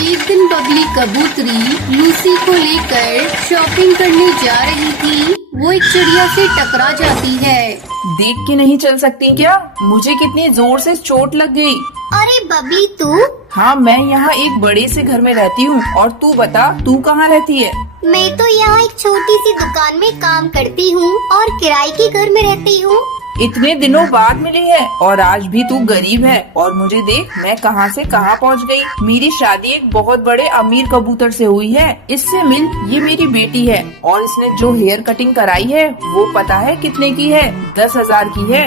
एक दिन बबली कबूतरी लूसी को लेकर शॉपिंग करने जा रही थी। वो एक चिड़िया से टकरा जाती है। देख के नहीं चल सकती क्या? मुझे कितनी जोर से चोट लग गई। अरे बबली तू? हाँ, मैं यहाँ एक बड़े से घर में रहती हूँ। और तू बता, तू कहाँ रहती है? मैं तो यहाँ एक छोटी सी दुकान में काम करती हूँ और किराए के घर में रहती हूँ। इतने दिनों बाद मिली है और आज भी तू गरीब है। और मुझे देख, मैं कहाँ से कहाँ पहुँच गई। मेरी शादी एक बहुत बड़े अमीर कबूतर से हुई है। इससे मिल, ये मेरी बेटी है और इसने जो हेयर कटिंग कराई है वो पता है कितने की है? 10,000 की है।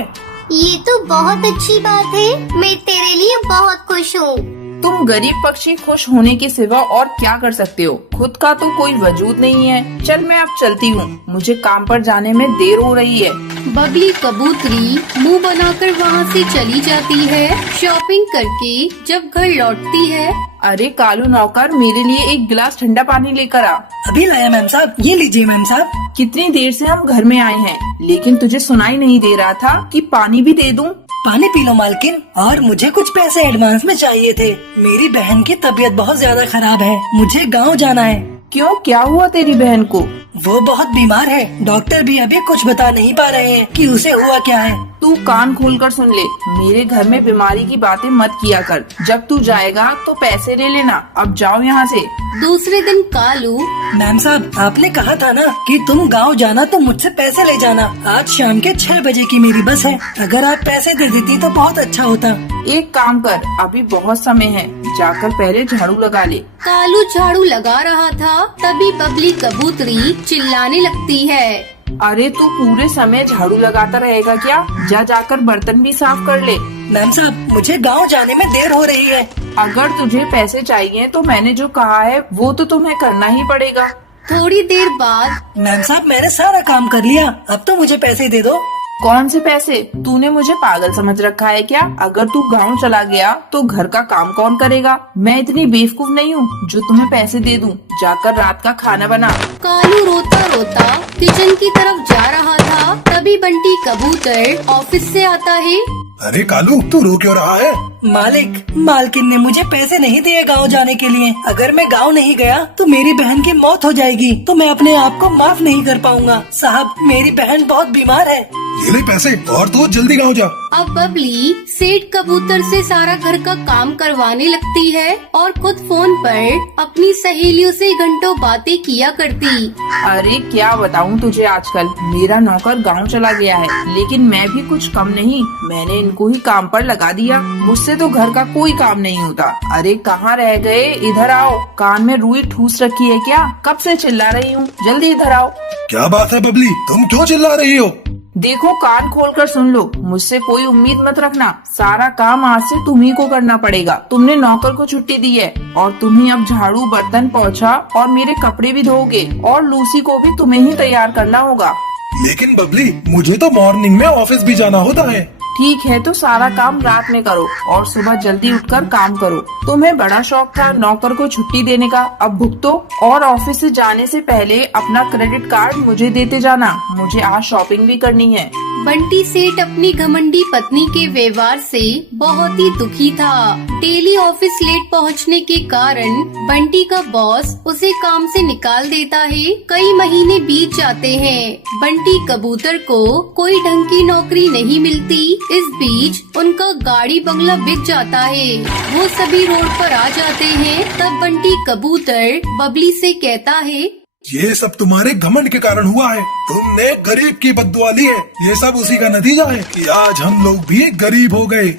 ये तो बहुत अच्छी बात है। मैं तेरे लिए बहुत खुश हूँ। तुम गरीब पक्षी खुश होने के सिवा और क्या कर सकते हो? खुद का तो कोई वजूद नहीं है। चल मैं अब चलती हूँ, मुझे काम पर जाने में देर हो रही है। बबली कबूतरी मुंह बनाकर वहाँ से चली जाती है। शॉपिंग करके जब घर लौटती है, अरे कालू नौकर, मेरे लिए एक गिलास ठंडा पानी लेकर आ। अभी लाया मैम साहब। ये लीजिए मैम साहब। कितनी देर से हम घर में आए हैं, लेकिन तुझे सुनाई नहीं दे रहा था कि पानी भी दे दूं? पानी पी लो मालकिन। और मुझे कुछ पैसे एडवांस में चाहिए थे। मेरी बहन की तबीयत बहुत ज्यादा खराब है। मुझे गांव जाना है। क्यों, क्या हुआ तेरी बहन को? वो बहुत बीमार है। डॉक्टर भी अभी कुछ बता नहीं पा रहे हैं कि उसे हुआ क्या है। तू कान खोलकर सुन ले, मेरे घर में बीमारी की बातें मत किया कर। जब तू जाएगा तो पैसे ले लेना। अब जाओ यहाँ से। दूसरे दिन कालू, मैम साहब, आपने कहा था ना कि तुम गांव जाना तो मुझसे पैसे ले जाना। आज शाम के 6 बजे की मेरी बस है। अगर आप पैसे दे देती तो बहुत अच्छा होता। एक काम कर, अभी बहुत समय है, जाकर पहले झाड़ू लगा ले। कालू झाड़ू लगा रहा था, तभी बबली कबूतरी चिल्लाने लगती है। अरे तू पूरे समय झाड़ू लगाता रहेगा क्या? जा जाकर बर्तन भी साफ कर ले। मैम साहब, मुझे गांव जाने में देर हो रही है। अगर तुझे पैसे चाहिए तो मैंने जो कहा है वो तो तुम्हें करना ही पड़ेगा। थोड़ी देर बाद, मैम साहब, मैंने सारा काम कर लिया। अब तो मुझे पैसे दे दो। कौन से पैसे? तूने मुझे पागल समझ रखा है क्या? अगर तू गांव चला गया तो घर का काम कौन करेगा? मैं इतनी बेवकूफ नहीं हूँ जो तुम्हें पैसे दे दूँ। जाकर रात का खाना बना। कालू रोता रोता किचन की तरफ जा रहा था, तभी बंटी कबूतर ऑफिस से आता है। अरे कालू, तू रो क्यों रहा है? मालिक, मालकिन ने मुझे पैसे नहीं दिए गांव जाने के लिए। अगर मैं गांव नहीं गया तो मेरी बहन की मौत हो जाएगी, तो मैं अपने आप को माफ नहीं कर पाऊंगा। साहब, मेरी बहन बहुत बीमार है। ये ले पैसे और तू जल्दी गाँव जा। अब बबली सेठ कबूतर से सारा घर का काम करवाने लगती है और खुद फोन पर अपनी सहेलियों से घंटों बातें किया करती। अरे क्या बताऊँ तुझे, आजकल मेरा नौकर गांव चला गया है, लेकिन मैं भी कुछ कम नहीं। मैंने इनको ही काम पर लगा दिया। मुझसे तो घर का कोई काम नहीं होता। अरे कहाँ रह गए? इधर आओ। कान में रुई ठूस रखी है क्या? कब से चिल्ला रही हूँ, जल्दी इधर आओ। क्या बात है बबली, तुम क्यों चिल्ला रही हो? देखो, कान खोलकर सुन लो, मुझसे कोई उम्मीद मत रखना। सारा काम आज से तुम्ही को करना पड़ेगा। तुमने नौकर को छुट्टी दी है और तुम ही अब झाड़ू, बर्तन, पोंछा और मेरे कपड़े भी धोगे। और लूसी को भी तुम्हें ही तैयार करना होगा। लेकिन बबली, मुझे तो मॉर्निंग में ऑफिस भी जाना होता है। ठीक है, तो सारा काम रात में करो और सुबह जल्दी उठकर काम करो। तुम्हें बड़ा शौक था नौकर को छुट्टी देने का, अब भुगतो। और ऑफिस से जाने से पहले अपना क्रेडिट कार्ड मुझे देते जाना। मुझे आज शॉपिंग भी करनी है। बंटी सेठ अपनी घमंडी पत्नी के व्यवहार से बहुत ही दुखी था। डेली ऑफिस लेट पहुंचने के कारण बंटी का बॉस उसे काम से निकाल देता है। कई महीने बीत जाते हैं, बंटी कबूतर को कोई ढंग की नौकरी नहीं मिलती। इस बीच उनका गाड़ी बंगला बिक जाता है। वो सभी रोड पर आ जाते हैं। तब बंटी कबूतर बबली से कहता है, ये सब तुम्हारे घमंड के कारण हुआ है। तुमने गरीब की बद्दुआ ली है। ये सब उसी का नतीजा है कि आज हम लोग भी गरीब हो गए।